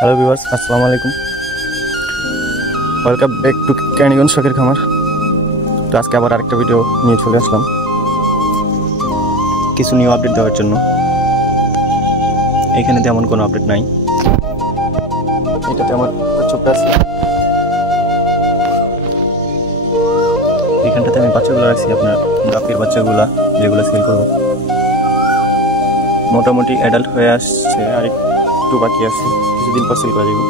Hello viewers, আসসালামু আলাইকুম। Welcome back to Kaniganj শখের খামার। তো আজকে আবার আরেকটা ভিডিও নিয়ে চলে আসলাম কিছু নিউ আপডেট দেওয়ার জন্য। এখানে তেমন কোনো আপডেট নাই। এটাতে আমার বাচ্চাটা আছে, এখানটাতে আমি বাচ্চাগুলো রাখছি, আপনার গাপির বাচ্চাগুলা যেগুলো সেল করবো। মোটামুটি অ্যাডাল্ট হয়ে আসছে, আর একটু বাকি আছে, কিছুদিন পর সেল করা যাবে।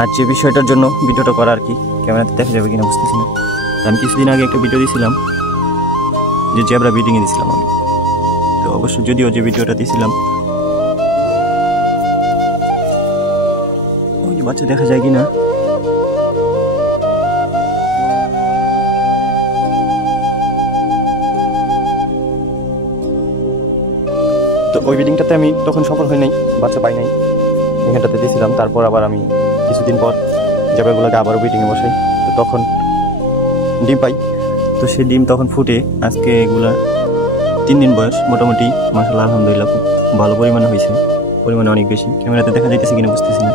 আর যে বিষয়টার জন্য ভিডিওটা করা আর কি, ক্যামেরাতে দেখা যাবে কিনা বুঝতেছি না। আমি কিছুদিন আগে একটা ভিডিও দিয়েছিলাম যে জেব্রা ব্রিডিংয়ে দিয়েছিলাম আমি। তো অবশ্য যদিও যে ভিডিওটা দিয়েছিলাম ওই যে বাচ্চা দেখা যায় কিনা, তো ওই ব্রিডিংটাতে আমি তখন সফল হই নাই, বাচ্চা পাই নাই, এখানটাতে দিয়েছিলাম। তারপর আবার আমি কিছুদিন পর জেব্রাগুলোকে আবারও ব্রিডিংয়ে বসাই, তো তখন ডিম পাই। তো সেই ডিম তখন ফুটে, আজকে এগুলা 3 দিন বয়স। মোটামুটি মাশাআল্লাহ আলহামদুলিল্লাহ খুব ভালো পরিমাণে হয়েছে, পরিমাণে অনেক বেশি। ক্যামেরাতে দেখা যাইতেছে কিনা বুঝতেছি না।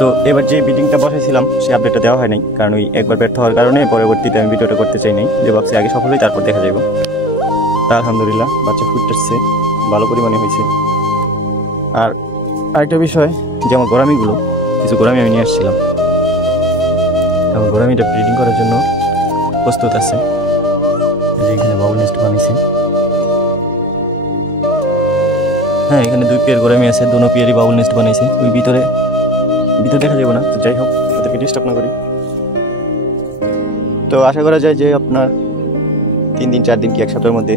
তো এবার যে ব্রিডিংটা বসাইছিলাম সে আপডেটটা দেওয়া হয় নাই, কারণ ওই একবার ব্যর্থ হওয়ার কারণে পরবর্তীতে আমি ভিডিওটা করতে চাই নাই, যে ভাবছি আগে সফল হই তারপর দেখা যাবে। তা আলহামদুলিল্লাহ বাচ্চা ফুটতেছে, ভালো পরিমাণে হয়েছে। আর আরেকটা বিষয়, যেমন গোরামিগুলো, কিছু গোরামি আমি নিয়ে আসছিলাম, এবং গোরামিটা ব্রিডিং করার জন্য প্রস্তুত আছে। যে এখানে বাবুল নেস্ট বানিয়েছি, হ্যাঁ এখানে 2 পেয়ার গোরামি আছে, দুনো পেয়ারই বাবুল নেস্ট বানিয়েছে। ওই ভিতরে দেখা যাবে না, তো যাই হোক ওদেরকে ডিস্টার্ব না করি। তো আশা করা যায় যে আপনার 3 দিন 4 দিন কি 1 সপ্তাহের মধ্যে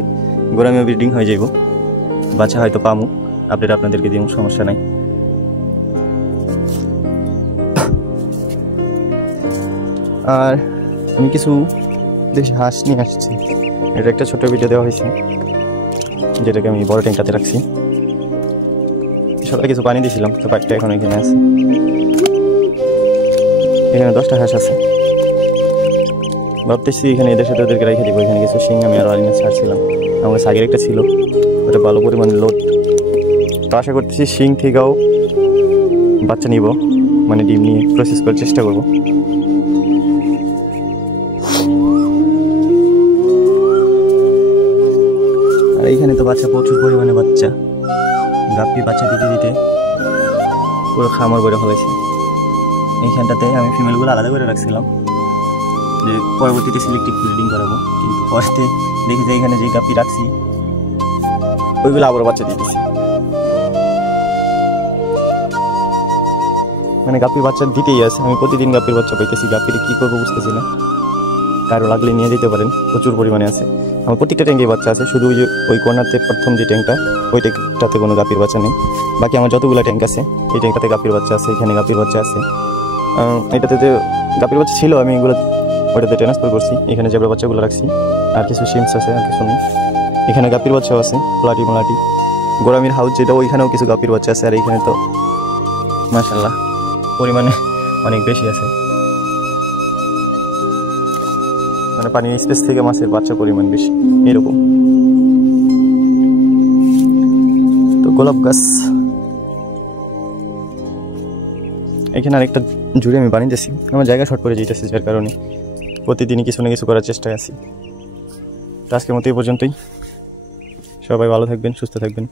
গোরামিও ব্রিডিং হয়ে যাইব, বাচ্চা হয়তো পামু, আপডেট আপনাদেরকে দিব, সমস্যা নাই। আর আমি কিছু দেশি হাঁস নিয়ে আসছি, এটা একটা ছোট ভিডিও দেওয়া হয়েছে, যেটাকে আমি বড় ট্যাঙ্কটাতে রাখছি। সবাই কিছু পানি দিয়েছিলাম, তো পাইপটা এখন এখানে আছে। এখানে 10টা হাঁস আছে, ভাবতেছি এখানে এদের সাথে ওদেরকে রেখে দিব। এখানে কিছু শিং আমি আরও আলিমে ছাড়ছিলাম, আমার আগের একটা ছিল, ওটা ভালো পরিমাণে লোড। তো আশা করতেছি শিং থেকেও বাচ্চা নিব, মানে ডিম নিয়ে প্রসেস করার চেষ্টা করব। আর এইখানে তো বাচ্চা, প্রচুর পরিমাণে বাচ্চা, গাপ্পি বাচ্চা দিতে দিতে পুরো খামার করে ফেলেছে। এইখানটাতে আমি ফিমেলগুলো আলাদা করে রাখছিলাম, যে পরবর্তীতে সিলেক্টিভ ব্রিডিং করাবো, কিন্তু পরে দেখি যে এখানে যে গাপ্পি রাখছি ওইগুলো আবার বাচ্চা দিয়ে দিচ্ছি। মানে গাপ্পির বাচ্চা দিতেই আছে, আমি প্রতিদিন গাপ্পির বাচ্চা পাইতেছি। গাপ্পির কী করবো বুঝতেছি না, কারো লাগলে নিয়ে যেতে পারেন, প্রচুর পরিমাণে আছে। আমার প্রত্যেকটা ট্যাঙ্কে বাচ্চা আছে, শুধু ওই কর্নারতে প্রথম যে ট্যাঙ্কটা, ওই ট্যাঙ্কটাতে কোনো গাপ্পির বাচ্চা নেই। বাকি আমার যতগুলো ট্যাঙ্ক আছে, এই ট্যাঙ্কটাতে গাপ্পির বাচ্চা আছে, এখানে গাপ্পির বাচ্চা আছে। এটাতে গাপ্পির বাচ্চা ছিল, আমি এগুলো ওইটাতে ট্রান্সফার করছি। এখানে জেব্রা বাচ্চাগুলো রাখছি, আর কিছু শিমস আছে, আর কিছু নেই। এখানে গাপ্পির বাচ্চাও আছে, প্লাটি মালাটি। গোরামির হাউস যেটা, ওইখানেও কিছু গাপ্পির বাচ্চা আছে। আর এইখানে তো মাশাআল্লাহ পরিমাণে অনেক বেশি আছে, মানে পানির স্পেস থেকে মাছের বাচ্চা পরিমাণ বেশি, এরকম। তো গোলাপ গাছ এখানে আরেকটা জুড়ে আমি বানিয়েছি, আমার জায়গা শর্ট করে যেতেছে, যার কারণে প্রতিদিনই কিছু না কিছু করার চেষ্টায় আছি। তো আজকের মতো এই পর্যন্তই, সবাই ভালো থাকবেন, সুস্থ থাকবেন।